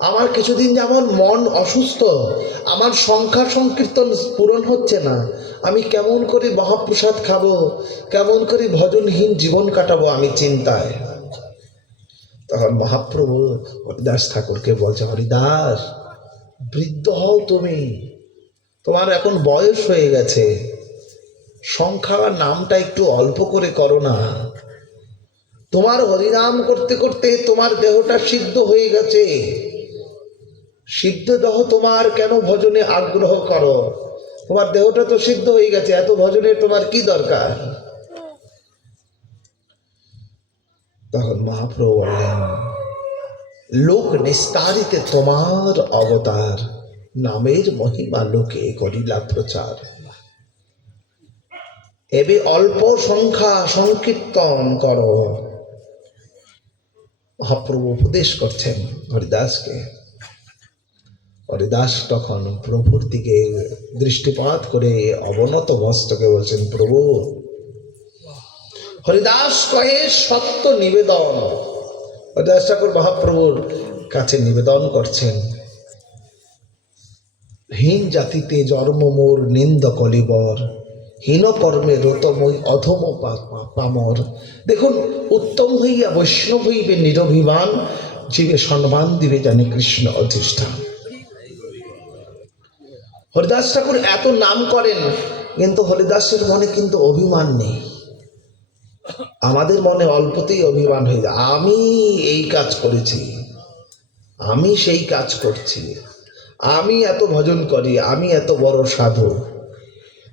আমার কিছুদিন যেমন মন অসুস্থ, আমার সংখ্যা সংকীর্তন পূরণ হচ্ছে না, আমি কেমন করে মহাপ্রসাদ খাবো, কেমন করে ভজনহীন জীবন কাটাবো, আমি চিন্তায়। তখন মহাপ্রভু হরিদাস ঠাকুরকে বলছে, হরিদাস, বৃদ্ধ হও তুমি, তোমার এখন বয়স হয়ে গেছে, সংখ্যা নামটা একটু অল্প করে করো না। তোমার হরিনাম করতে করতে তোমার দেহটা সিদ্ধ হয়ে গেছে, সিদ্ধ দেহ তোমার কেন ভজনে আগ্রহ করো? তোমার দেহটা তো সিদ্ধ হয়ে গেছে, এত ভজনের তোমার কি দরকার? তখন মহাপ্রভু বললেন, লোক নিস্তারিতে তোমার অবতার, নামের মহিমা লোকে করিলা প্রচার। এবে অল্প সংখ্যা সংকীর্তন করো। মহাপ্রভু উপদেশ করছেন হরিদাসকে। হরিদাস তখন প্রভুর দিকে দৃষ্টিপাত করে অবনত মস্তকে বলছেন, প্রভু। হরিদাস কয়ে সত্য নিবেদন। হরিদাস ঠাকুর মহাপ্রভুর কাছে নিবেদন করছেন, হীন জাতিতে জন্ম মোর নিন্দ কলিবর, হীন কর্মে রতময় অধম পামর। দেখুন, উত্তম হইয়া বৈষ্ণব হইবে নিরভিমান, জীবে সম্মান দিবে জানে কৃষ্ণ অধিষ্ঠান। হরিদাস ঠাকুর এত নাম করেন, কিন্তু হরিদাসের মনে কিন্তু অভিমান নেই। আমাদের মনে অল্পতেই অভিমান হয়ে যায়, আমি এই কাজ করেছি, আমি সেই কাজ করছি, আমি এত ভজন করি, আমি এত বড় সাধু।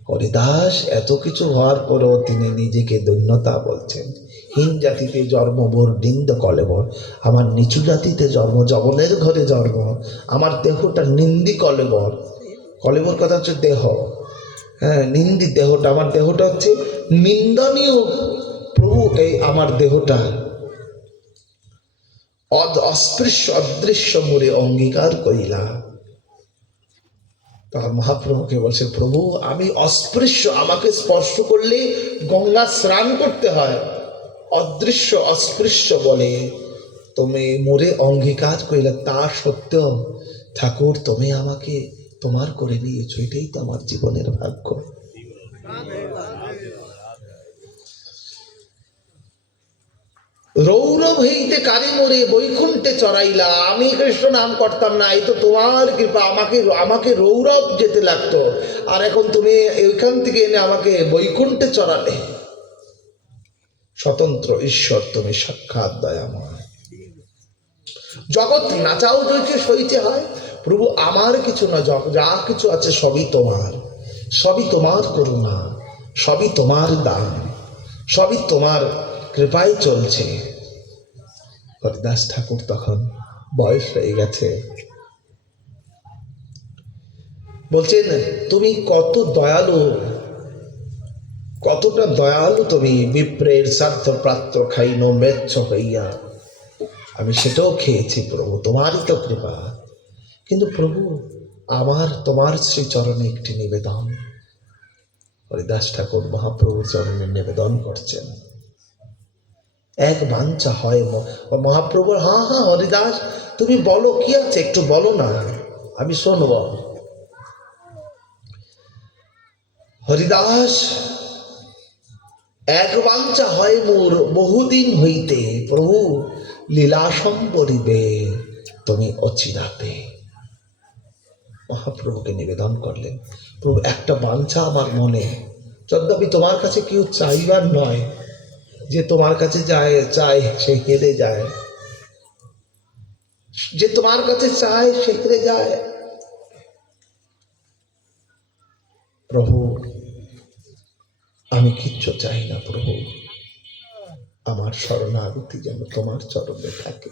হরিদাস এত কিছু হওয়ার পরেও তিনি নিজেকে দৈন্যতা বলছেন। হীন জাতিতে জন্ম মোর নিন্দ কলেবর, আমার নিচু জাতিতে জন্ম, যবনের ঘরে জন্ম, আমার দেহটা নিন্দি কলেবর। কলেবর কথা হচ্ছে দেহ, হ্যাঁ, নিন্দি দেহটা, আমার দেহটা হচ্ছে নিন্দনীয়। প্রভু, এই আমার দেহটা অস্পৃশ্য অদৃশ্য মোরে অঙ্গীকার করিলা। তখন মহাপ্রভুকে বলছে, প্রভু আমি অস্পৃশ্য, আমাকে স্পর্শ করলে গঙ্গা স্নান করতে হয়, অদৃশ্য অস্পৃশ্য বলে তুমি মোরে অঙ্গীকার করিলা। তা সত্ত্বেও ঠাকুর তুমি আমাকে তোমার করে নিয়েছো, এটাই তো আমার জীবনের ভাগ্য। রৌরব হইতে কারে মোরে বৈকুণ্ঠে চড়াইলা। আমি কৃষ্ণ নাম করতাম না, এই তো তোমার কৃপা, আমাকে রৌরব যেতে লাগতো, আর এখন তুমি ওইখান থেকে এনে আমাকে বৈকুণ্ঠে চড়ালে। স্বতন্ত্র ঈশ্বর তুমি, সাক্ষাৎ দয়াময়। জগৎ নাচাও জয়কে সইতে হয়। প্রভু আমার কিছু না, যা কিছু আছে সবই তোমার, সবই তোমার করুণা, সবই তোমার দান, সবই তোমার কৃপায় চলছে। হরিদাস ঠাকুর তখন বয়স হয়ে গেছে, বলছেন তুমি কত দয়ালু, কতটা দয়ালু তুমি। বিপ্রের স্বার্থ প্রাত্র খাইন মেচ্ছ হইয়া, আমি সেটাও খেয়েছি প্রভু, তোমারই তো কৃপা। কিন্তু প্রভু আমার তোমার শ্রীচরণে একটি নিবেদন। হরিদাস ঠাকুর মহাপ্রভুর চরণে নিবেদন করছেন, এক বাঞ্ছা হয়। মহাপ্রভু, হ্যাঁ হ্যাঁ হরিদাস তুমি বলো, কি আছে একটু বলো না, আমি শুনব। হরিদাস, এক বাঞ্ছা হয় মোর বহুদিন হইতে, প্রভু লীলা সম্পরিবে তুমি অচিরাতে। মহাপ্রভুকে নিবেদন করলেন, প্রভু একটা বাঞ্ছা আমার মনে, যদ্যপি তোমার কাছে কেউ চাইবার নয়, যে তোমার কাছে যায় চায় সে হেরে যায়, যে তোমার কাছে চায় সে হেরে যায়। প্রভু আমি কিচ্ছু চাই না প্রভু, আমার শরণাগতি যেন তোমার চরণে থাকে।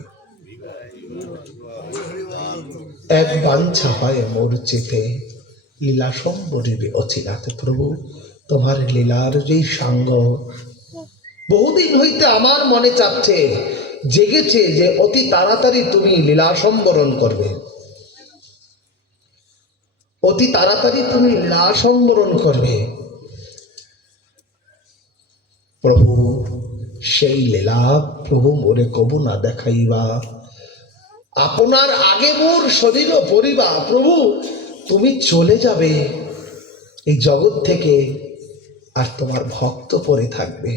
এক বাঞ্ছা হয় মোর চিতে, লীলা সম্বরিবে অচিরাতে। প্রভু তোমার লীলার যেই সাঙ্গ বহুদিন হইতে আমার মনে চাচ্ছে, জেগেছে, যে অতি তাড়াতাড়ি তুমি লীলা সম্বরণ করবে, অতি তাড়াতাড়ি তুমি লীলা সম্বরণ করবে। প্রভু সেই লীলা প্রভু মোরে কবু না দেখাইবা, আপনার আগে মোর শরীর ও পরিবার। প্রভু তুমি চলে যাবে এই জগৎ থেকে, আর তোমার ভক্ত পড়ে থাকবে।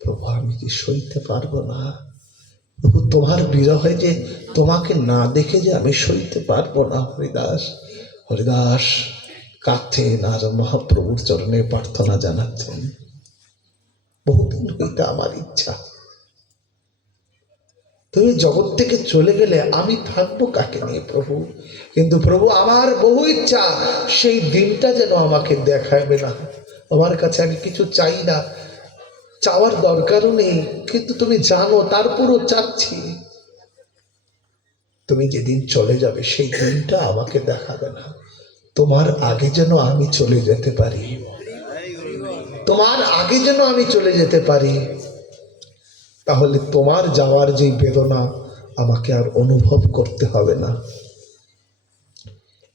প্রভু আমি কি সইতে পারবো না। প্রভু তোমার বিরহে যে, তোমাকে না দেখে যে আমি সইতে পারবো না। হরিদাস হরিদাস কাঁদছেন আর মহাপ্রভুর চরণে প্রার্থনা জানাচ্ছেন, বহুদিন হইতে আমার ইচ্ছা, তুমি জগৎ থেকে চলে গেলে আমি থাকবো কাকে নিয়ে প্রভু। কিন্তু প্রভু আমার বহু ইচ্ছা, সেই দিনটা যেন আমাকে দেখাবে না। আমার কাছে আমি কিছু চাই না, চাওয়ার দরকারও নেই, কিন্তু তুমি জানো তারপরও চাচ্ছি। তুমি যেদিন চলে যাবে সেই দিনটা আমাকে দেখাবে না। তোমার আগে যেন আমি চলে যেতে পারি, তোমার আগে যেন আমি চলে যেতে পারি, তাহলে তোমার যাওয়ার যে বেদনা আমাকে আর অনুভব করতে হবে না।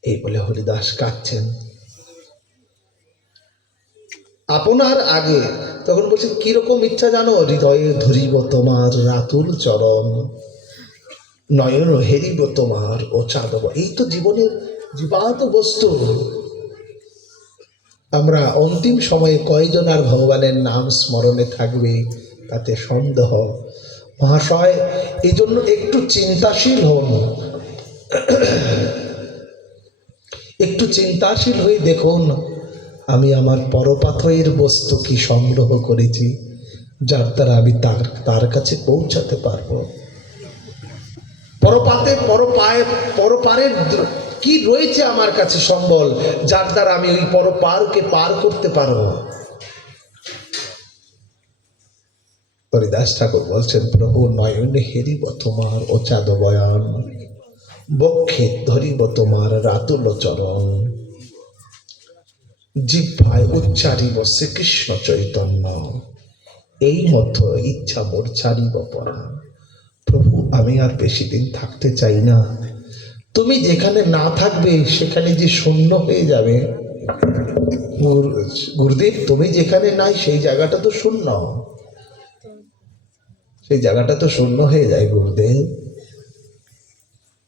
এই বলে হরিদাস কাঁদছেন। আপনার আগে তখন বলছে কিরকম ইচ্ছা জানো, হৃদয়ে ধরিব তোমার রাতুল চরণ, নয়ন হেরিব তোমার ও চাঁদব। এই তো জীবনের জীবাত বস্তু। আমরা অন্তিম সময়ে কয়জন আর ভগবানের নাম স্মরণে থাকবে তাতে সন্দেহ। মহাশয় এই জন্য একটু চিন্তাশীল হন, একটু চিন্তাশীল হয়ে দেখুন আমি আমার পরপাথের বস্তু কি সংগ্রহ করেছি, যার দ্বারা আমি তার কাছে পৌঁছাতে পারবো। পরপারের কি রয়েছে আমার কাছে সম্বল, যার দ্বারা আমি ওই পরপারকে পার করতে পারবো। হরিদাস ঠাকুর বলছেন, প্রভু নয়নে হেরিব তোমার ও চাঁদ বয়ান, বক্ষে ধরিব তোমার রাতুল চরণ, জিহ্বায় উচ্চারিব শ্রীকৃষ্ণ চৈতন্য, এই মতো ইচ্ছা মোর ছাড়িব পরাণ। প্রভু আমি আর বেশি দিন থাকতে চাই না। তুমি যেখানে না থাকবে সেখানে যে শূন্য হয়ে যাবে। গুরুদেব তুমি যেখানে নাই সেই জায়গাটা তো শূন্য, সেই জায়গাটা তো শূন্য হয়ে যায় গুরুদেব।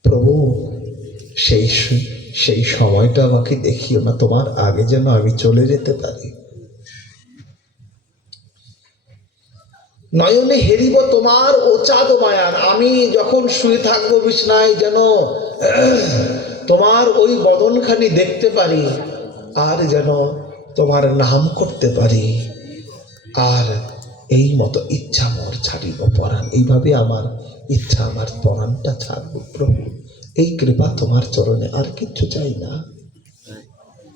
প্রভু সেই সময়টা আমাকে দেখিও না, তোমার আগে যেন আমি চলে যেতে পারি। নয়নে হেরিব তোমার ও চাঁদ মায়ান, আমি যখন শুয়ে থাকবো বিছনায় যেন তোমার ওই বদনখানি দেখতে পারি, আর যেন তোমার নাম করতে পারি, আর এই মতো ইচ্ছা মোর ছাড়িব পরাণ। এইভাবে আমার ইচ্ছা, আমার পরাণটা ছাড়বো। প্রভু এই কৃপা তোমার চরণে, আর কিচ্ছু চাই না।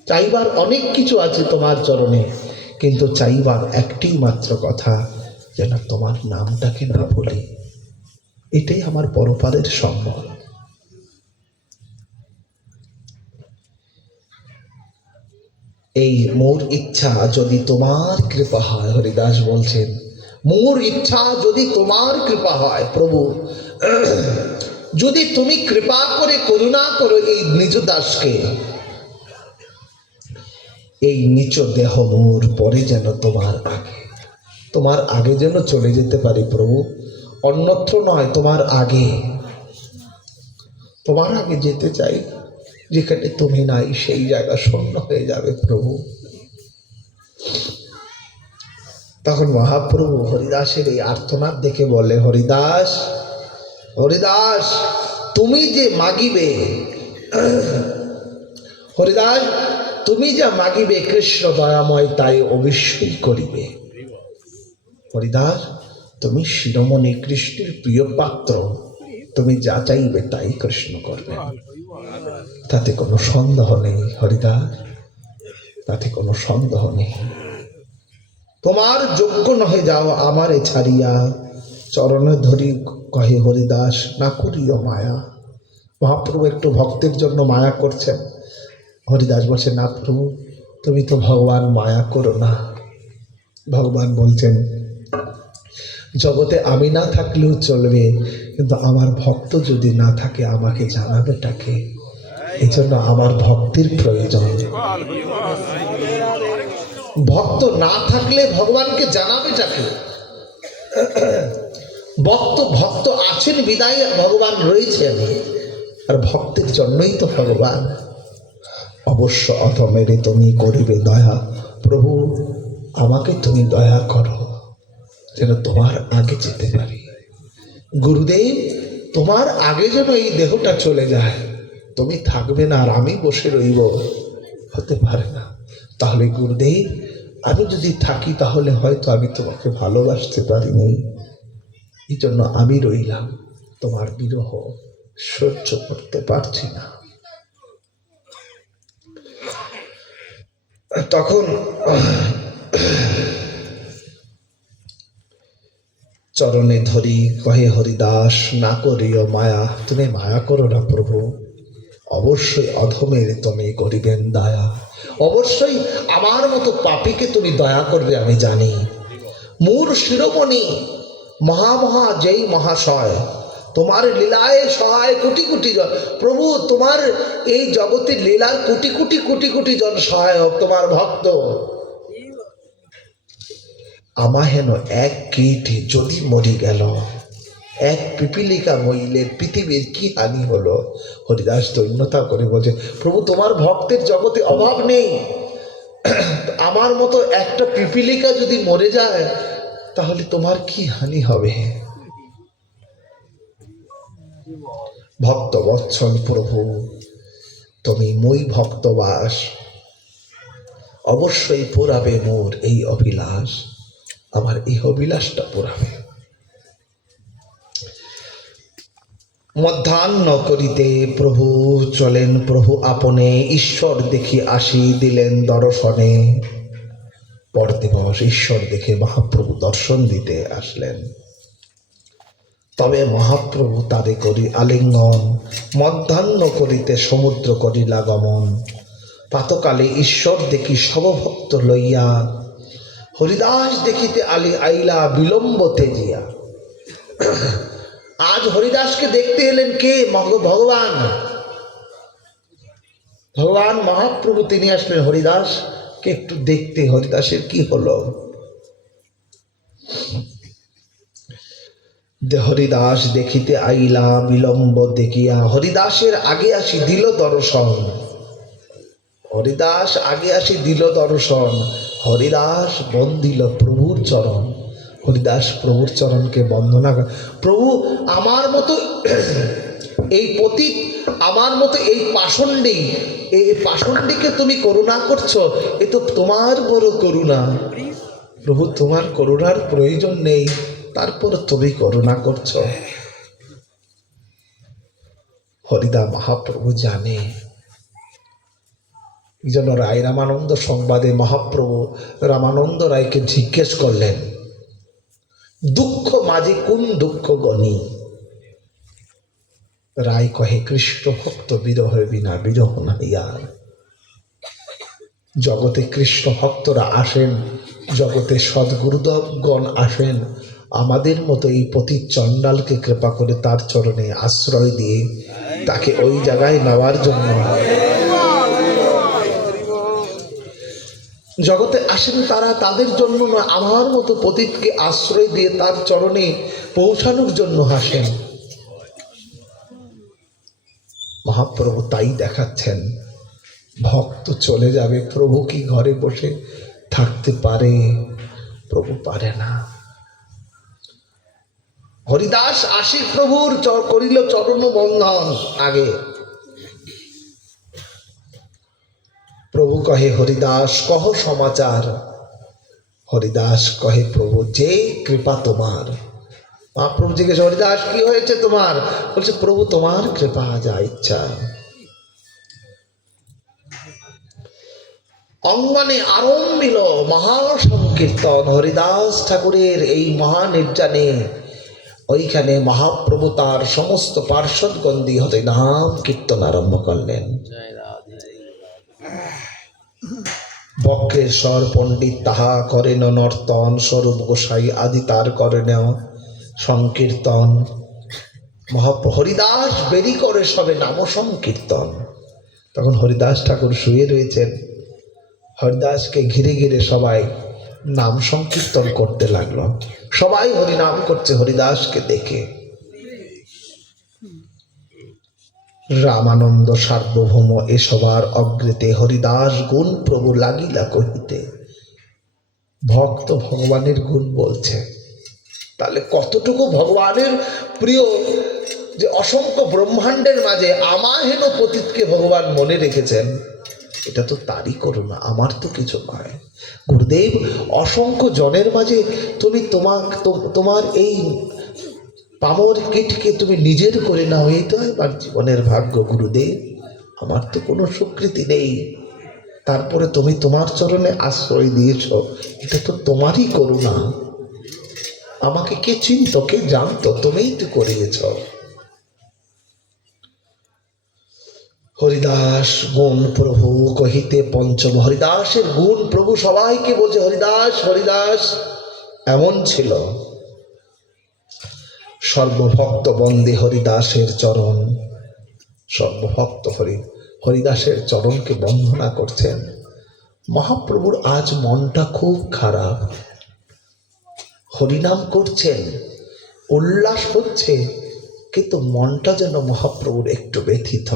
চাইবার অনেক কিছু আছে তোমার চরণে, কিন্তু চাইবার একটি মাত্র কথা, যেন তোমার নামটাকে না ভুলি। এটাই আমার পরপারের সম্বল। এই মোর ইচ্ছা যদি তোমার কৃপা হয়, হরিদাস বলছেন মোর ইচ্ছা যদি তোমার কৃপা হয়, প্রভু যদি তুমি কৃপা করে করুণা করো এই নিজ দাসকে, এই নিচ দেহ মোর পরে যেন তোমার আগে যেন চলে যেতে পারি প্রভু। অন্যত্র নয়, তোমার আগে যেতে চাই। যেখানে তুমি নাই সেই জায়গা শূন্য হয়ে যাবে প্রভু। তখন মহাপ্রভু হরিদাসের এই আর্তনাদ দেখে বলে, হরিদাস হরিদাস তুমি যে মাগিবে, হরিদাস তুমি যা মাগিবে কৃষ্ণ দয়াময় তাই অবশ্যই করিবে। হরিদাস তুমি শিরোমণি কৃষ্ণের প্রিয় পাত্র, তুমি যা চাইবে তাই কৃষ্ণ করবে, তাতে কোনো সন্দেহ নেই। হরিদাস তাতে কোনো সন্দেহ নেই। তোমার যোগ্য নহে যাও আমারে ছাড়িয়া, চরণে ধরি কহে হরিদাস না করিও মায়া। মহাপ্রভু একটু ভক্তের জন্য মায়া করছেন। হরিদাস বলছে, না প্রভু তুমি তো ভগবান, মায়া করো না। ভগবান বলছেন, জগতে আমি না থাকলেও চলবে, কিন্তু আমার ভক্ত যদি না থাকে আমাকে জানাবেটাকে। এই জন্য আমার ভক্তির প্রয়োজন। ভক্ত না থাকলে ভগবানকে জানাবেটাকে। ভক্ত আছেন বিদায় ভগবান রয়েছেন, আর ভক্তের জন্যই তো ভগবান। অবশ্য অধমেরে তুমি করিবে দয়া, প্রভু আমাকে তুমি দয়া করো যেন তোমার আগে যেতে পারি। গুরুদেব তোমার আগে যেন এই দেহটা চলে যায়, তুমি থাকবে না আর আমি বসে রইব, হতে পারে না। তাহলে গুরুদেব আমি যদি থাকি তাহলে হয়তো আমি তোমাকে ভালোবাসতে পারিনি, এই জন্য আমি রইলাম, তোমার বিরহ সহ্য করতে পারছি না। তখন চরণে ধরি কহে হরিদাস, না করিও মায়া, তুমি মায়া করো না প্রভু, অবশ্যই অধমের তুমি করিবেন দয়া, অবশ্যই আমার মতো পাপীকে তুমি দয়া করবে আমি জানি। মূর শিরোমণি মহা যেই মহাশয়, তোমার লীলায় সহায় কোটি কোটি জন, প্রভু তোমার এই জগতের লীলার কোটি কোটি জন সহায়ক তোমার ভক্ত। আমা হেন এক কীট যদি মরি গেল, এক পিপিলিকা মইলের পৃথিবীর কি হানি হলো। হরিদাস দৈন্যতা করে বলছে, প্রভু তোমার ভক্তের জগতে অভাব নেই, আমার মতো একটা পিপিলিকা যদি মরে যায় তাহলে তোমার কি হানি হবে। ভক্ত বৎসল প্রভু তুমি মই ভক্তবাস, অবশ্যই পুরাবে মোর এই অভিলাষ, আমার এই অভিলাষটা পুরাবে। মধ্যাহ্ন করিতে প্রভু চলেন, প্রভু আপনে ঈশ্বর দেখি আসি দিলেন দর্শনে। পর দিবস ঈশ্বর দেখে মহাপ্রভু দর্শন দিতে আসলেন। তবে মহাপ্রভু তারে করি আলিঙ্গন, মধ্যাহ্ন করিতে সমুদ্র করিলা গমন। প্রাতকালে ঈশ্বর দেখি সবভক্ত লইয়া, হরিদাস দেখিতে আইলা বিলম্ব তেজিয়া। আজ হরিদাসকে দেখতে এলেন কে? ভগবান। ভগবান মহাপ্রভু তিনি আসলেন হরিদাসকে একটু দেখতে, হরিদাসের কি হলো। হরিদাস দেখিতে আইলা বিলম্ব দেখিয়া, হরিদাসের আগে আসি দিল দর্শন, হরিদাস আগে আসি দিল দর্শন। হরিদাস বন্দিল প্রভুর চরণ, হরিদাস প্রভুর চরণকে বন্দনা করে, প্রভু আমার মতো এই পতিত, আমার মতো এই পাষণ্ডীকে তুমি করুণা করছো, এ তো তোমার বড় করুণা। প্রভু তোমার করুণার প্রয়োজন নেই, তারপর তুমি করুণা করছো। হরিদা মহাপ্রভু জানে, এই জন্য রায় রামানন্দ সংবাদে মহাপ্রভু রামানন্দ রায়কে জিজ্ঞেস করলেন, দুঃখ মাঝে কোন দুঃখ গণি? রায় কহে, কৃষ্ণ ভক্ত বিরহ বিনা বিরহ নাই আর। জগতে কৃষ্ণ ভক্তরা আসেন, জগতে সদ্গুরুদেবগণ আসেন, আমাদের মতো এই পতিত চণ্ডালকে কৃপা করে তার চরণে আশ্রয় দিয়ে তাকে ওই জায়গায় নেওয়ার জন্য জগতে আসেন। তারা তাদের জন্য না, আমার মতো পতিতকে আশ্রয় দিয়ে তার চরণে পৌঁছানোর জন্য আসেন। মহাপ্রভু তাই দেখাচ্ছেন, ভক্ত চলে যাবে, প্রভু কি ঘরে বসে থাকতে পারে? প্রভু পারে না। হরিদাস আসি প্রভুর করিল চরণ বন্ধন। আগে প্রভু কহে, হরিদাস কহ সমাচার। হরিদাস কহে, প্রভু যে কৃপা তোমার। মহাপ্রভু জিজ্ঞেস, হরিদাস কি হয়েছে তোমার? বলছে, প্রভু তোমার কৃপা, যা ইচ্ছা। অঙ্গনে আরম্ভিল মহাসংকীর্তন। হরিদাস ঠাকুরের এই মহানির্জানে ওইখানে মহাপ্রভু তার সমস্ত পার্শ্বদগন্ধী হতে নাম কীর্তন আরম্ভ করলেন। বক্রেশ্বর পণ্ডিত তাহা করেন নর্তন, স্বরূপ গোসাই আদি তার করেন সংকীর্তন। হরিদাস বেরি করে সবে নাম সংকীর্তন। তখন হরিদাস ঠাকুর শুয়ে রয়েছেন, হরিদাসকে ঘিরে ঘিরে সবাই নাম সংকীর্তন করতে লাগলো। সবাই হরিনাম করছে হরিদাসকে দেখে। রামানন্দ সার্বভৌম এ সবার অগ্রেতে হরিদাস গুণ প্রভু লাগিলা কহিতে। ভক্ত ভগবানের গুণ বলছে, তাহলে কতটুকু ভগবানের প্রিয় যে অসংখ্য ব্রহ্মাণ্ডের মাঝে আমাহেন পতিতকে ভগবান মনে রেখেছেন, এটা তো তারই করুণা, আমার তো কিছু নয়। গুরুদেব, অসংখ্য জনের মাঝে তুমি তোমার এই পামর কীটকে তুমি নিজের করে নাও, এইটাই আমার জীবনের ভাগ্য। গুরুদেব, আমার তো কোনো স্বীকৃতি নেই, তারপরে তুমি তোমার চরণে আশ্রয় দিয়েছ, এটা তো তোমারই করুণা। আমাকে কে চিনত, কে জানতো, তুমিই তো করিয়েছ। হরিদাস গুণ প্রভু কহিতে পঞ্চম। হরিদাসের গুণ প্রভু সবাইকে বলছে, হরিদাস হরিদাস। এমন ছিল সর্বভক্ত বন্দে হরিদাসের চরণ। সর্বভক্ত হরিদাসের চরণকে বন্দনা করছেন। মহাপ্রভুর আজ মনটা খুব খারাপ। হরিনাম করছেন, উল্লাস হচ্ছে, কিন্তু মনটা যেন মহাপ্রভুর একটু ব্যথিত।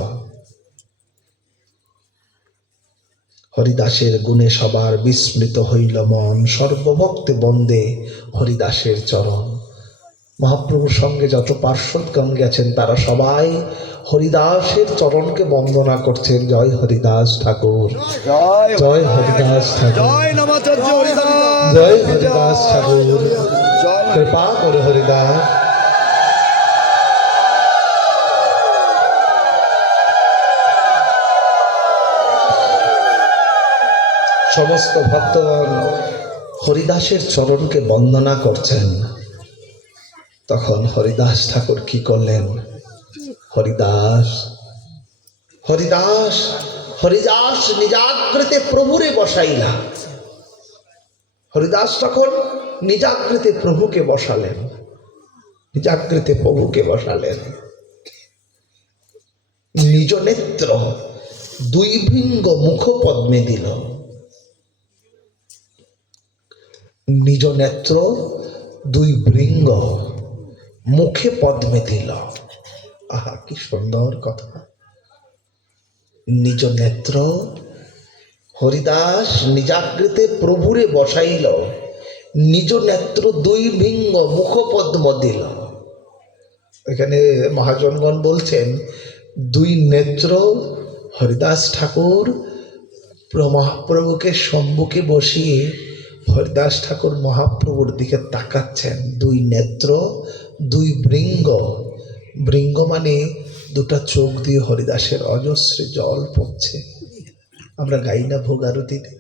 হরিদাসের গুণে সবার বিস্মৃত হইল মন, সর্বভক্তে বন্দে হরিদাসের চরণ। মহাপ্রভুর সঙ্গে যত পার্শ্বদগণ গেছেন তারা সবাই হরিদাসের চরণকে বন্দনা করছেন। জয় হরিদাস ঠাকুর, জয় হরিদাস ঠাকুর, জয় হরিদাস ঠাকুর, কৃপা করে হরিদাস। সমস্ত ভক্তগণ হরিদাসের চরণকে বন্দনা করছেন। তখন হরিদাস ঠাকুর কি করলেন? হরিদাস হরিদাস হরিদাস নিজাগ্রতে প্রভুরে বসাইলা। হরিদাস তখন নিজাগ্রতে প্রভুকে বসালেন, নিজাগ্রতে প্রভুকে বসালেন। নিজ নেত্র দুই ভৃঙ্গ মুখ পদ্মে দিল। নিজ নেত্র দুই ভৃঙ্গ মুখে পদ্মে দিল। আহা, কি সুন্দর কথা। নিজ নেত্র হরিদাস নিজাগ্রতে প্রভুরে বসাইল, নিজ নেত্র দুই ভৃঙ্গ মুখ পদ্ম দিল। এখানে মহাজনগণ বলছেন, দুই নেত্র হরিদাস ঠাকুর মহাপ্রভুকে সম্মুখে বসিয়ে হরিদাস ঠাকুর মহাপ্রভুর দিকে তাকাচ্ছেন। দুই নেত্র দুই ভৃঙ্গ, ভৃঙ্গ মানে দুটা চোখ দিয়ে হরিদাসের অজস্রে জল পড়ছে। আমরা গাই না ভোগ আরতিতে,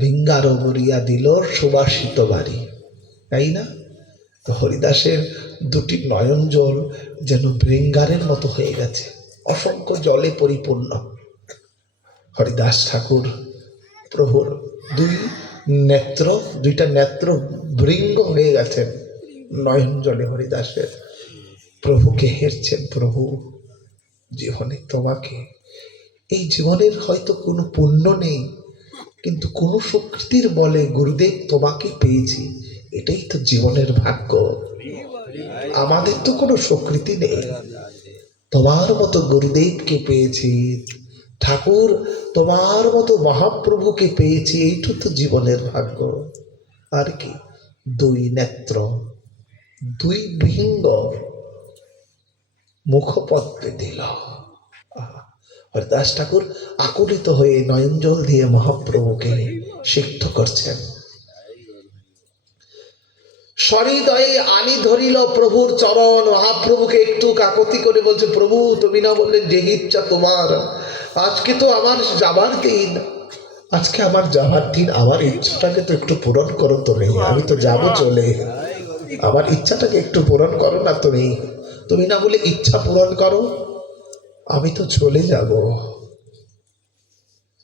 ভিঙ্গার বরিয়া দিল সুবাসিত বাড়ি, তাই না? তো হরিদাসের দুটি নয়ন জল যেন ভৃঙ্গারের মতো হয়ে গেছে, অসংখ্য জলে পরিপূর্ণ। হরিদাস ঠাকুর প্রভুর দুই নেত্র, দুইটা নেত্র ভৃঙ্গ হয়ে গেছেন নয়ন জলে হরিদাসের। প্রভুকে হেরছেন, প্রভু জীবনে তোমাকে, এই জীবনের হয়তো কোনো পুণ্য নেই, কিন্তু কোনো শক্তির বলে গুরুদেব তোমাকে পেয়েছি, এটাই তো জীবনের ভাগ্য। আমাদের তো কোনো স্বীকৃতি নেই, তোমার মতো গুরুদেবকে পেয়েছি, ঠাকুর তোমার মতো মহাপ্রভুকে পেয়েছি, এইটা তো জীবনের ভাগ্য। আর কি? দুই নেত্র দুই ভৃঙ্গ মুখপত্রে দিল। হরিদাস ঠাকুর আকুলিত হয়ে নয়নজল দিয়ে মহাপ্রভুকে সিক্ত করছেন। সহৃদয়ে আনি ধরিল প্রভুর চরণ। মহাপ্রভুকে একটু কাকতি করে বলছে, প্রভু তুমি না বললেন যে ইচ্ছা তোমার, আজকে তো আমার যাবার দিন, আজকে আমার যাবার দিন, আমার ইচ্ছাটাকে তো একটু পূরণ করো তুমি, আমি তো যাবো চলে, আমার ইচ্ছাটাকে একটু পূরণ করো না তুমি, তুমি না বলে ইচ্ছা পূরণ করো, আমি তো চলে যাব।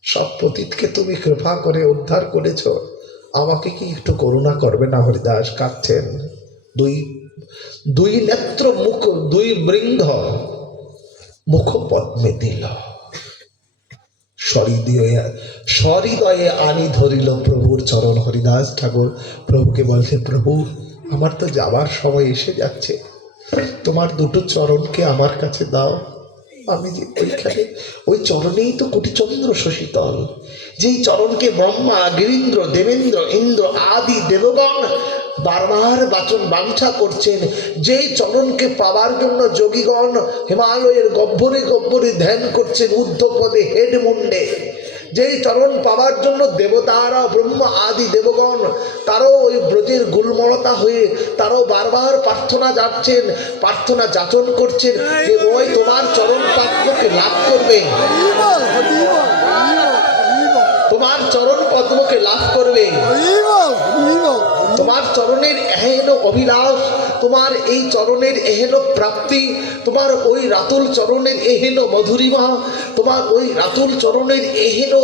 সব পতিতকে তুমি কৃপা করে উদ্ধার করেছ, আমাকে কি একটু করুণা করবে না? হরিদাস কাঁদছেন। দুই দুই নেত্র মুখ দুই বৃঙ্গ মুখ পদ্মে দিল। সহৃদয়ে আনি ধরিল প্রভুর চরণ। হরিদাস ঠাকুর প্রভুকে বলছেন, প্রভু আমার তো যাবার সময় এসে যাচ্ছে, তোমার দুটো চরণকে আমার কাছে দাও। আমি যে ওইখানে ওই চরণেই তো কোটিচন্দ্র শশীতল, যেই চরণকে ব্রহ্মা, গিরীন্দ্র, দেবেন্দ্র, ইন্দ্র আদি দেবগণ বারবার বাঞ্ছা করছেন, যেই চরণকে পাওয়ার জন্য যোগীগণ হিমালয়ের গহ্বরে গহ্বরে ধ্যান করছেন, ঊর্ধ্বপদে হেড মুন্ডে, যেই চরণ পাওয়ার জন্য দেবতারা, ব্রহ্মা আদি দেবগণ তারাও ওই ব্রজের গুলমলতা হয়ে তারাও বারবার প্রার্থনা যাচ্ছেন, প্রার্থনা যাচন করছেন যে ওই তোমার চরণ পদ্মকে লাভ করবে, তোমার চরণ পদ্মকে লাভ করবে, তোমার চরণের এহেন অভিলাষ, তোমার এই চরণের এহেন প্রাপ্তি, তোমার ওই রাতুল চরণের এহেন মধুরিমা, তোমার ওই রাতুল চরণের এহেন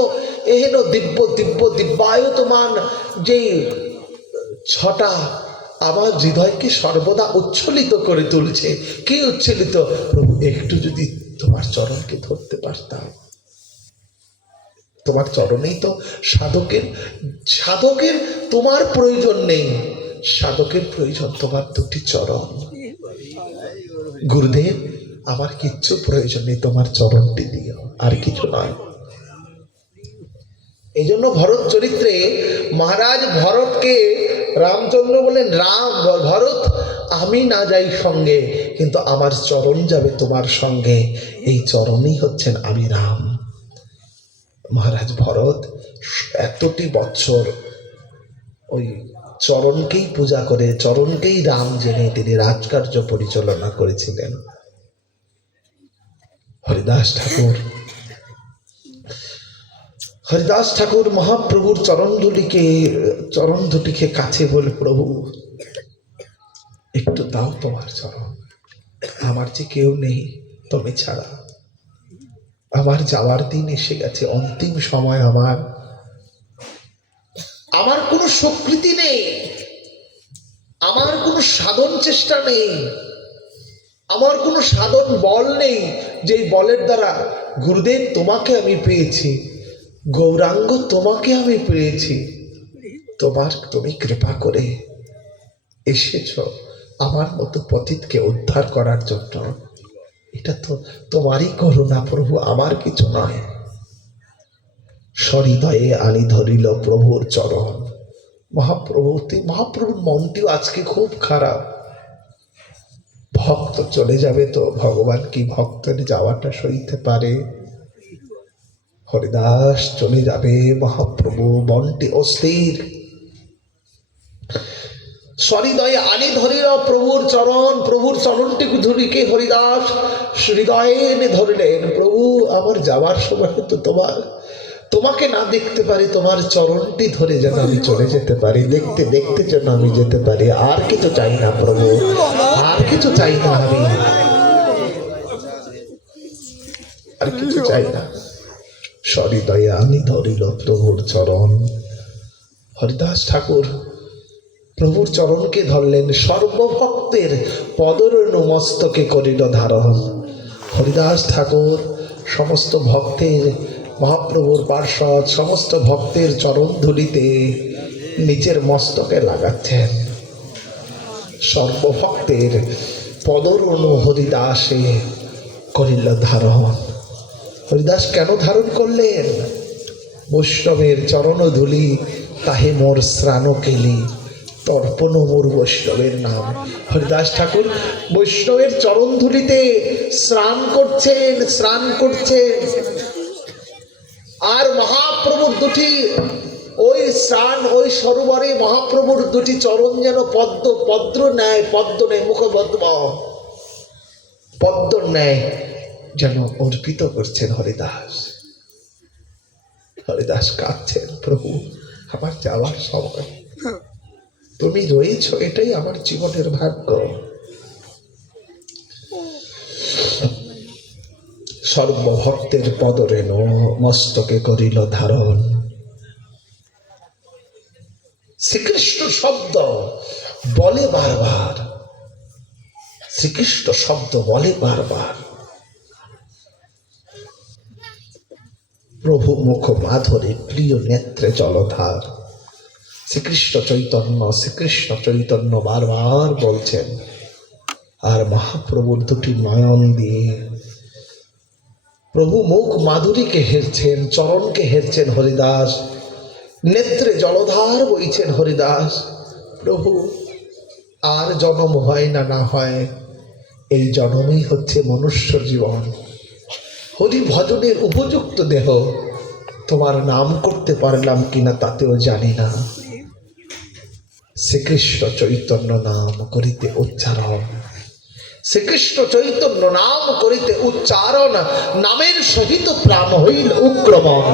এহেন দিব্য দিব্য দিব্যায়তমান যেই ছটা আমার হৃদয়কে সর্বদা উচ্ছ্বলিত করে তুলছে। কি উচ্ছ্বলিত? প্রভু একটু যদি তোমার চরণকে ধরতে পারতাম। তোমার চরণেই তো সাধকের সাধকের তোমার প্রয়োজন নেই, সাধকের প্রয়োজন তোমার দুটি চরণ। গুরুদেব আমার কিচ্ছু প্রয়োজন নেই, তোমার চরণটি দিও, আর কিছু নয়। এই জন্য ভরত চরিত্রে মহারাজ ভরতকে রামচন্দ্র বলেন, রাম ভরত আমি না যাই সঙ্গে, কিন্তু আমার চরণ যাবে তোমার সঙ্গে। এই চরণই হচ্ছেন আমি রাম। মহারাজ ভরত এতটি বৎসর ওই চরণকেই পূজা করে, চরণকেই রাম জেনে তিনি রাজকার্য পরিচালনা করেছিলেন। হরিদাস ঠাকুর মহাপ্রভুর চরণ দুটিকে কাছে বলে, প্রভু একটু দাও তোমার চরণ, আমার যে কেউ নেই তুমি ছাড়া, আমার যাওয়ার দিন এসে গেছে, অন্তিম সময়, আমার কোনো স্বীকৃতি নেই, আমার কোনো সাধন চেষ্টা নেই, আমার কোনো সাধন বল নেই, যেই বলের দ্বারা গুরুদেব তোমাকে আমি পেয়েছি, গৌরাঙ্গ তোমাকে আমি পেয়েছি, তুমি কৃপা করে এসেছ আমার মতো পতিতকে উদ্ধার করার জন্য। এটা তো তোমারই করুণা প্রভু, আমার কিছু নয়। সহৃদয়ে আনি ধরিল প্রভুর চরণ। মহাপ্রভুর মনটিও আজকে খুব খারাপ। ভক্ত চলে যাবে তো ভগবান কি ভক্তের যাওয়াটা সইতে পারে? হরিদাস চলে যাবে, মহাপ্রভু মনটি অস্থির। সহৃদয়ে আনি ধরিল প্রভুর চরণটিকে ধরিকে হরিদাস হৃদয়ে এনে ধরলেন। প্রভু আমার যাওয়ার সময় তো তোমাকে না দেখতে পারি, তোমার চরণটি ধরে যেন আমি চলে যেতে পারি, দেখতে দেখতে যেন আমি যেতে পারি। আর কিছু চাই না প্রভু, আর কিছু চাই না, আমি আর কিছু চাই না। সহৃদয়ে আনি ধরিল প্রভুর চরণ। হরিদাস ঠাকুর প্রভুর চরণকে ধরলেন, সর্বভক্তের পদরেণু মস্তকে করিল ধারণ। হরিদাস ঠাকুর সমস্ত ভক্তের, মহাপ্রভুর পার্ষদ সমস্ত ভক্তের চরণ ধুলিতে নিচের মস্তকে লাগাচ্ছেন। সর্বভক্তের পদরেণু হরিদাসে করিল ধারণ। হরিদাস কেন ধারণ করলেন? বৈষ্ণবের চরণ ধুলি তাহে মোর স্নান কেলি, তর্পণ মোর বৈষ্ণবের নাম। হরিদাস ঠাকুর বৈষ্ণবের চরণ ধুলিতে স্নান করছেন। আর মহাপ্রভুর দুটি ওই স্নান, ওই সরোবরে মহাপ্রভুর দুটি চরণ যেন পদ্ম নেয়, পদ্ম নেয় যেন অর্পিত করছেন হরিদাস কাঁদছেন, প্রভু আমার যাওয়ার সময়, তুমি রয়েছ, এটাই আমার জীবনের ভাগ্য। সর্বভক্তের পদরেণু মস্তকে করিল ধারণ। শ্রীকৃষ্ণ শব্দ বলে বারবার, শ্রীকৃষ্ণ শব্দ বলে বারবার। প্রভু মুখ মাধুরী প্রিয় নেত্রে জলধার। শ্রীকৃষ্ণ চৈতন্য বারবার বলছেন, আর মহাপ্রভুর দুটি নয়ন দিয়ে প্রভু মুখ মাধুরীকে হেরছেন, চরণকে হেরছেন হরিদাস, নেত্রে জলধার বইছেন হরিদাস। প্রভু আর জন্ম হয় না না হয়, এই জন্মই হচ্ছে মনুষ্য জীবন, হরি ভজনের উপযুক্ত দেহ। তোমার নাম করতে পারলাম কিনা তাতেও জানি না। শ্রীকৃষ্ণ চৈতন্য নাম করিতে উচ্চারণ, শ্রীকৃষ্ণ চৈতন্য নাম করিতে উচ্চারণ, নামের সহিত প্রাণ হইল উগ্রমন।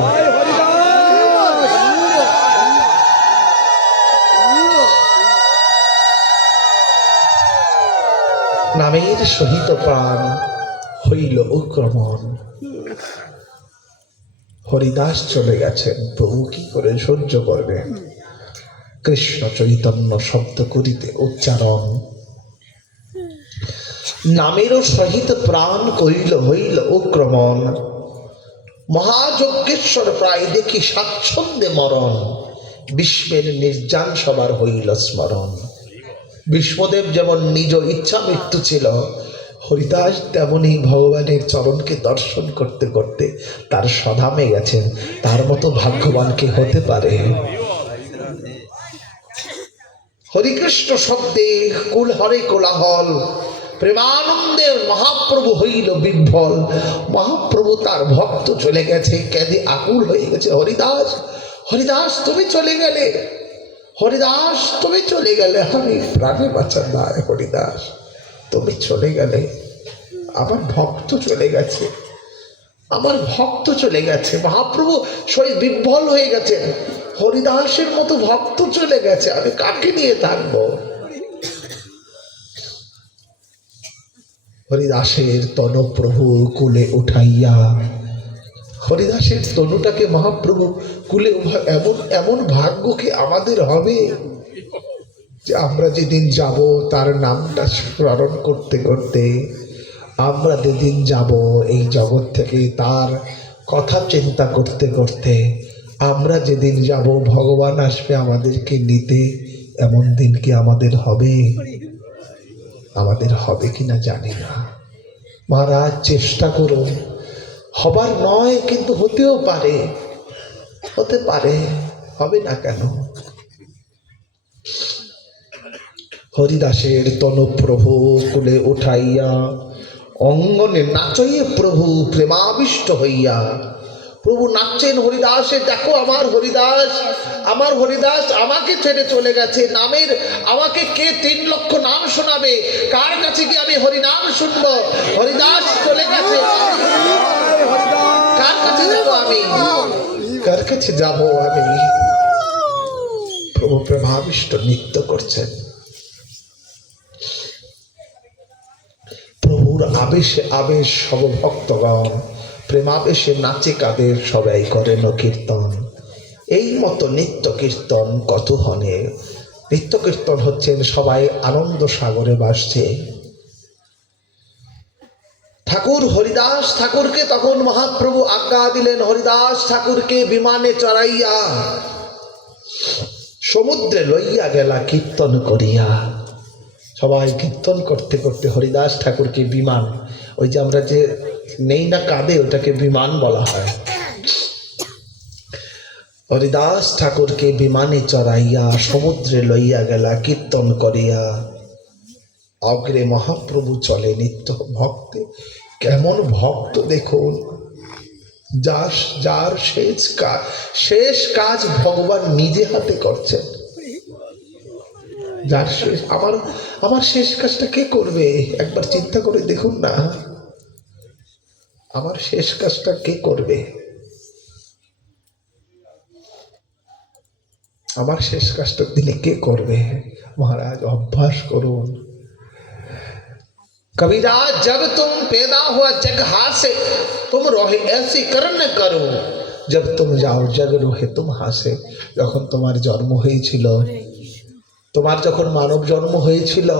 নামের সহিত প্রাণ হইল উগ্রমন। হরিদাস চলে গেছেন, প্রভু কি করে সহ্য করবেন? কৃষ্ণ চৈতন্য শব্দ করিতে উচ্চারণ, নামেরও সহিত প্রাণ করিল হইল উগ্রমন। মহাযজ্ঞেশ্বর প্রায় দেখি স্বাচ্ছন্দ্যে মরণ, বিষ্মের নির্যান সবার হইল স্মরণ। বিষ্ণুদেব যেমন নিজ ইচ্ছা মৃত্যু ছিল, হরিদাস তেমনি ভগবানের চরণকে দর্শন করতে করতে তার সধামে গেছেন। তার মতো ভাগ্যবান কে হতে পারে? হরিকৃষ্ণ শব্দে কুল হরে কোলাহল, প্রেমানন্দে মহাপ্রভু হইল বিহ্বল। মহাপ্রভু তার ভক্ত চলে গেছে, কেঁদে আকুল হয়ে গেছে। হরিদাস, হরিদাস তুমি চলে গেলে, হরিদাস তুমি চলে গেলে, আমি প্রাণে বাঁচার নয়। হরিদাস তুমি চলে গেলে, আমার ভক্ত চলে গেছে, আমার ভক্ত চলে গেছে। মহাপ্রভু সেই বিহ্বল হয়ে গেছেন, হরিদাসের মতো ভক্ত চলে গেছে, আমি কাকে নিয়ে থাকবো? হরিদাসের তনু প্রভু কুলে উঠাইয়া, হরিদাসের তনুটাকে মহাপ্রভু কুলে, এমন এমন ভাগ্য কি আমাদের হবে যে আমরা যেদিন যাব তার নামটা স্মরণ করতে করতে, আমরা যেদিন যাব এই জগৎ থেকে তার কথা চিন্তা করতে করতে, আমরা যেদিন যাব ভগবান আসবে আমাদেরকে নিতে, এমন দিন কি আমাদের হবে? আমাদের হবে কিনা জানি না। মহারাজ চেষ্টা করুন, হবার নয় কিন্তু হতেও পারে, হতে পারে, হবে না কেন? হরিদাসের তনু প্রভু কুলে উঠাইয়া, অঙ্গনে নাচইয়ে প্রভু প্রেমাবিষ্ট হইয়া। প্রভু নাচছেন হরিদাসে, দেখো আমার হরিদাস, আমার হরিদাস আমাকে ছেড়ে চলে গেছে। নামের আমাকে কে 3 লক্ষ নাম শোনাবে? কার কাছে গিয়ে আমি হরিনাম শুনবো? হরিদাস চলে গেছে, কার কাছে যাবো আমি? কার কাছে যাবো আমি? প্রভু প্রেমাবিষ্ট নৃত্য করছেন, প্রভুর আবেশে আবেশ সব ভক্তগণ, প্রেমাবেশে নাচে কাদের সবাই করেন কীর্তন। এই মতো নিত্য কীর্তন কত হনে। নিত্য কীর্তন হচ্ছেন সবাই আনন্দ সাগরে ভাসছে। ঠাকুর হরিদাস ঠাকুরকে তখন মহাপ্রভু আজ্ঞা দিলেন, হরিদাস ঠাকুরকে বিমানে চড়াইয়া সমুদ্রে লইয়া গেলা কীর্তন করিয়া। সবাই কীর্তন করতে করতে হরিদাস ঠাকুরকে বিমান, ওই যে আমরা যে নেই না কাঁধে, ওটাকে বিমান বলা হয়। হরিদাস ঠাকুরকে বিমানে চড়াইয়া সমুদ্রে লইয়া গেলা কীর্তন করিয়া। অগ্রে মহাপ্রভু চলে নিত্য ভক্তে। কেমন ভক্ত দেখুন, যার শেষ কাজ ভগবান নিজে হাতে করছেন। যার শেষ, আমার শেষ কাজটা কে করবে? একবার চিন্তা করে দেখুন না, আমার শেষ কাজটা কে করবে? আমার শেষ কাজটা দিলে কে করবে? মহারাজ অভ্যাস করুন। कबीरा जब तुम पैदा हुआ जग हासे, तुम रोहे ऐसी कर्म करो, जब तुम जाओ जग रोहे तुम हासे। যখন তোমার জন্ম হয়েছিল, তোমার যখন মানব জন্ম হয়েছিল,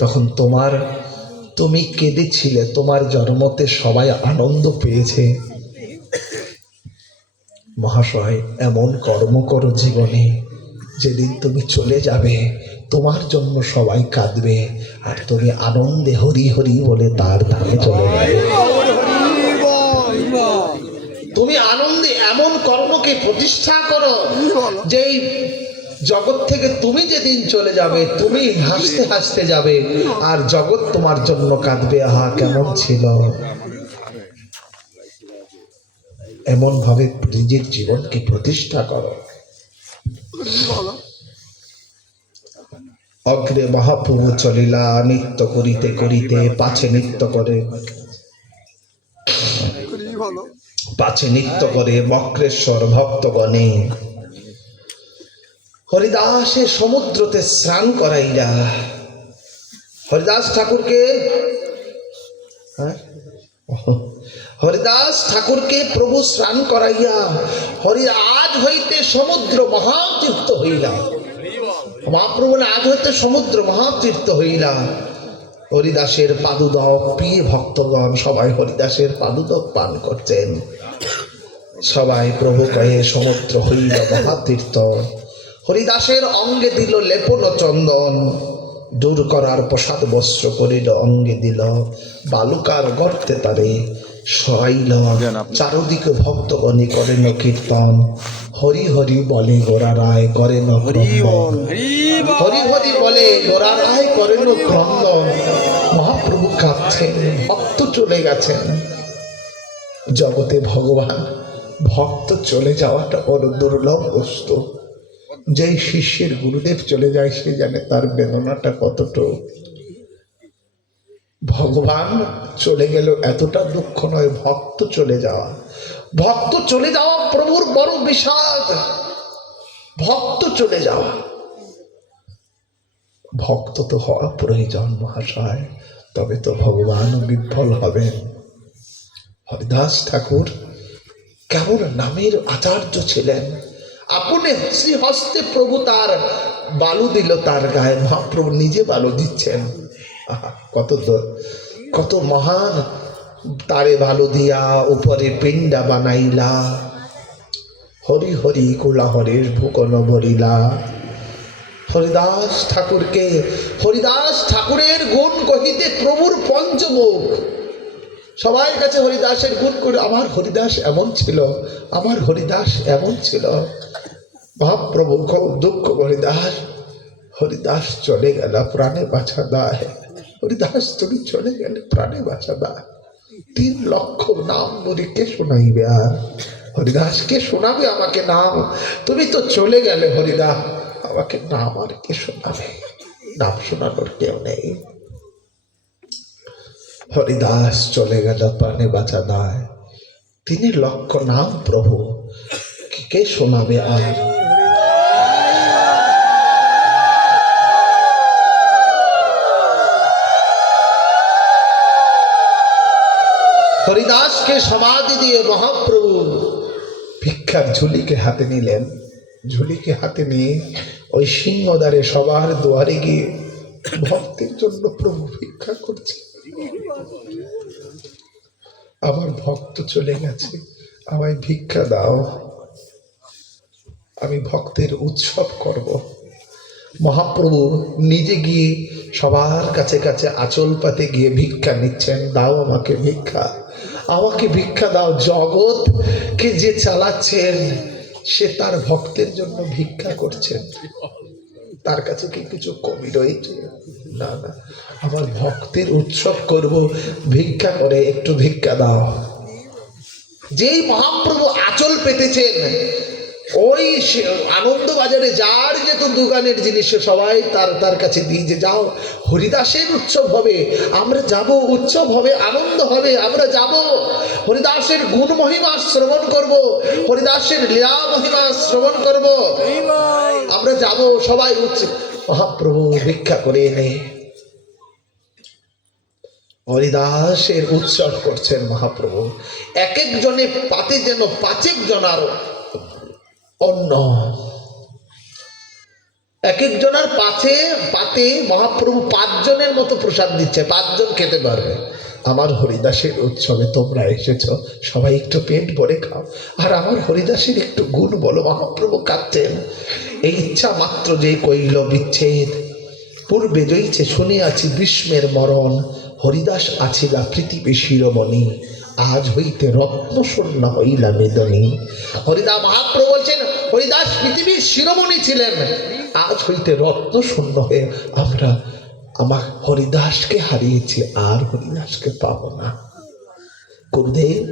তখন তুমি কেঁদেছিলে। তোমার জন্মতে সবাই আনন্দ পেয়েছে, মহাশয়, এমন কর্ম করো জীবনে, যেদিন তুমি চলে যাবে তোমার জন্য সবাই কাঁদবে, আর তুমি আনন্দে হরি হরি বলে তার ধামে চলে যাবে। তুমি আনন্দে এমন কর্মকে প্রতিষ্ঠা করো যেই জগৎ থেকে তুমি যেদিন চলে যাবে তুমি হাসতে হাসতে যাবে, আর জগৎ তোমার জন্য কাঁদবে, আহা কেমন ছিল। এমন ভাবে নিজের জীবনকে প্রতিষ্ঠা করো। অগ্রে মহাপ্রভু চলিলা, নৃত্য করিতে করিতে পাছে নৃত্য করে, পাছে নৃত্য করে বক্রেশ্বর ভক্তগণে। হরিদাসে সমুদ্রতে স্নান করাইলা। হরিদাস ঠাকুরকে, হরিদাস ঠাকুরকে প্রভু স্নান করাইয়া হরি আজ হইতে সমুদ্র মহাতীর্থ হইলা। মহাপ্রভু আজ হইতে সমুদ্র মহাতীর্থ হইলা। হরিদাসের পাদুদক প্রিয় ভক্তগণ সবাই হরিদাসের পাদুদক পান করছেন। সবাই প্রভু কয়ে সমুদ্র হইল মহাতীর্থ। হরিদাসের অঙ্গে দিল লেপন চন্দন, দূর করার প্রসাদ বস্ত্র করিল অঙ্গে দিল, বালুকার গর্তে তারে শোয়াইল। চারদিকে ভক্তগণে করেন কীর্তন, হরি হরি বলে গোরা রায় করেন ক্রন্দন। হরি হরি বলে গোরা রায় করেন ক্রন্দন। মহাপ্রভু কাঁদছেন, ভক্ত চলে গেছেন। জগতে ভগবান ভক্ত চলে যাওয়াটা বড় দুর্লভ বস্তু। যেই শিষ্যের গুরুদেব চলে যায় সে জানে তার বেদনাটা কতটুকু। ভগবান চলে গেল এতটা দুঃখ নয়, ভক্ত চলে যাওয়া। ভক্ত চলে যাওয়া প্রভুর বড় বিষাদ। ভক্ত চলে যাওয়া, ভক্ত তো হওয়া প্রয়োজন মহাশয়, তবে তো ভগবান বিফল হবেন। হরিদাস ঠাকুর কেমন নামের আচার্য ছিলেন। আপনি শ্রীহস্তে প্রভু তার বালু দিল তার গায়ে, মহাপ্রভু নিজে বালু দিচ্ছেন। কত কত মহান, তারে বালু দিয়া উপরে পিণ্ডা বানাইলা। হরি হরি কুলা হরির ভুকন ভরিলা। হরিদাস ঠাকুরকে, হরিদাস ঠাকুরের গুণ কহিতে প্রভুর পঞ্চমুখ। সবাই কাছে হরিদাসের গুণ করে, আমার হরিদাস এমন ছিল, আমার হরিদাস এমন ছিল। মহাপ্রভু খুব দুঃখ, হরিদাস, হরিদাস চলে গেল প্রাণে বাঁচা দায়। হরিদাস তুমি চলে গেলে প্রাণে বাঁচা দায়। 3 লক্ষ নাম বলি কে শোনাইবে আর? হরিদাস কে শোনাবে আমাকে নাম? তুমি তো চলে গেলে হরিদাস, আমাকে নাম আর কে শোনাবে? নাম শোনানোর কেউ নেই। হরিদাস চলে গেল প্রাণে বাঁচা দায়। 3 লক্ষ নাম প্রভু, কে শোনাবে আর? হরিদাসকে সমাধি দিয়ে মহাপ্রভু ভিক্ষার ঝুলিকে হাতে নিলেন। ঝুলিকে হাতে নিয়ে ওই সিংহদ্বারে সবার দুয়ারে গিয়ে ভক্তের জন্য প্রভু ভিক্ষা করছে। আমার ভক্ত চলে গেছে, আমায় ভিক্ষা দাও, আমি ভক্তের উৎসব করব। মহাপ্রভু নিজে গিয়ে সবার কাছে কাছে আঁচল পাতে গিয়ে ভিক্ষা নিচ্ছেন। দাও আমাকে ভিক্ষা, আমাকে ভিক্ষা দাও। জগৎকে যে চালাচ্ছেন সে তার ভক্তের জন্য ভিক্ষা করছেন। তার কাছে কি কিছু কমি রয়েছে? না না, আমার ভক্তের উৎসব করব, ভিক্ষা করে একটু ভিক্ষা দাও। যেই মহাপ্রভু আঁচল পেতেছেন, ওই আনন্দবাজারে যার যেত দোকানের জিনিস সবাই তার কাছে দিয়ে যে যাও হরিদাসের উৎসব হবে, আমরা যাব, উৎসব হবে, আনন্দ হবে, আমরা যাব, হরিদাসের গুণ মহিমা শ্রবণ করব, হরিদাসের লীলা মহিমা শ্রবণ করব, আমরা যাব সবাই। মহাপ্রভু ভিক্ষা করে এনে হরিদাসের উৎসব করছেন মহাপ্রভু। এক একজনে পাতে যেন 5 জনার অন্ন, এক একজনের পাতে মহাপ্রভু 5 জনের মতো প্রসাদ দিচ্ছে, 5 জন খেতে পারবে। আমার হরিদাসের উৎসবে তোমরা এসেছ, সবাই একটু পেট ভরে খাও, আর আমার হরিদাসের একটু গুণ বলো। মহাপ্রভু কাঁদছেন, এই ইচ্ছা মাত্র যে কইল বিচ্ছেদ, পূর্বে জয়ছে শুনিয়াছি ভীষ্মের মরণ, হরিদাস আছিলা পৃথিবী শিরোমণি, আজ হইতে রত্ন শূন্য হইলা মেদনী। হরিদাস মহাপ্রভু বলছেন হরিদাস পৃথিবীর শিরোমণি ছিলেন, আজ হইতে রত্ন শূন্য হয়ে আমরা আমার হরিদাসকে হারিয়েছি, আর হরিদাসকে পাবো না। গুরুদেব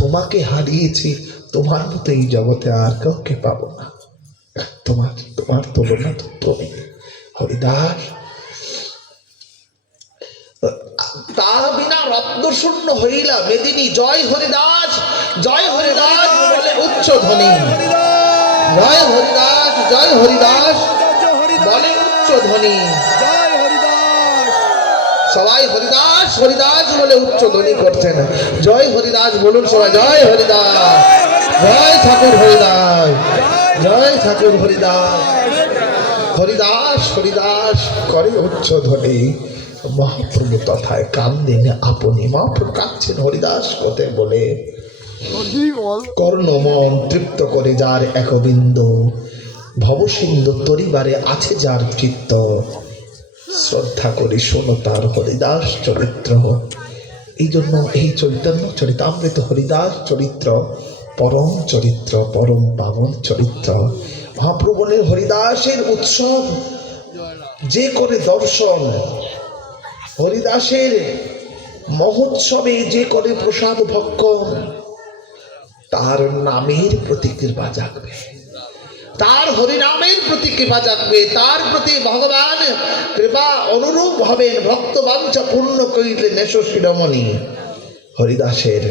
তোমাকে হারিয়েছি, তোমার মতো এই জগতে আর কাউকে পাবো না, তোমার তোমার তুলনা তো তুমি হরিদাস। তা বিনা রত্ন শূন্য হইলা মেদিনী, জয় হরিদাস জয় হরিদাস বলে উচ্চ ধ্বনি, জয় হরিদাস জয় হরিদাস বলে উচ্চ ধ্বনি। সবাই হরিদাস হরিদাস বলে উচ্চ ধ্বনি করছেন। জয় হরিদাস বলুন সবাই, জয় হরিদাস, জয় ঠাকুর হরিদাস, জয় ঠাকুর হরিদাস। হরিদাস হরিদাস করে উচ্চ ধ্বনি। মহাপ্রভু তথায় কান্দেন আপনি, মহাপ্রভু কাঁদছেন হরিদাস হতে বলে। কর্ণমন তৃপ্ত করে যার একবিন্দু, ভবসিন্ধু তরিবারে আছে যার চিত্ত, শ্রদ্ধা করি শোনো তার হরিদাস চরিত্র। এই জন্য এই চৈতন্য চরিতামৃত হরিদাস চরিত্র পরম চরিত্র, পরম পাবন চরিত্র। মহাপ্রভুর হরিদাসের উৎসব যে করে দর্শন, হরিদাসের মহোৎসবে যে করে প্রসাদ ভক্ষণ, তার নামের প্রতি কৃপা জাগবে, তার হরিনামের প্রতি কৃপা জাগবে, তার প্রতি ভগবান কৃপা অনুরূপ হবেন। ভক্তবাঞ্ছা পূর্ণ করিলে নেশ শিরোমণি। হরিদাসের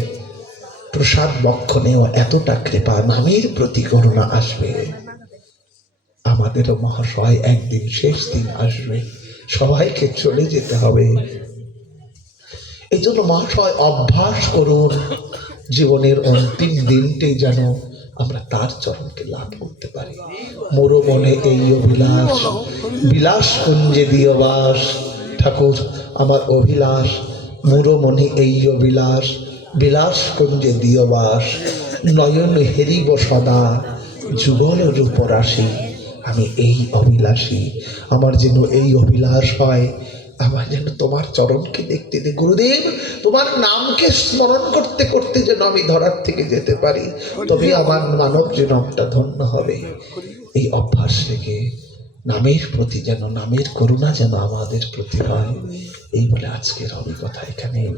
প্রসাদ বক্ষণেও এতটা কৃপা, নামের প্রতি করুণা আসবে। আমাদেরও মহাশয় একদিন শেষ দিন আসবে, সবাইকে চলে যেতে হবে। এই জন্য মহাশয় অভ্যাস করুন, জীবনের অন্তিম দিনটাই যেন আমরা তার চরণকে লাভ করতে পারি। মোর মনে এই অভিলাষ, বিলাস কুঞ্জে দিও বাস। ঠাকুর আমার অভিলাষ, মোর মনে এই অভিলাষ, বিলাস কুঞ্জে দিও বাস। নয়ন হেরিব সদা, যুগল রূপ রাশি। আমি এই অভিলাষী, আমার যেন এই অভিলাষ হয়, আমার যেন তোমার চরণকে দেখতে দে গুরুদেব, তোমার নামকে স্মরণ করতে করতে যেন আমি ধরার থেকে যেতে পারি, তবে আমার মানব জীবনটা ধন্য হবে। এই অভ্যাস থেকে নামের প্রতি যেন, নামের করুণা যেন আমাদের প্রতি হয়, এই বলে আজকের অভিজ্ঞতা এখানে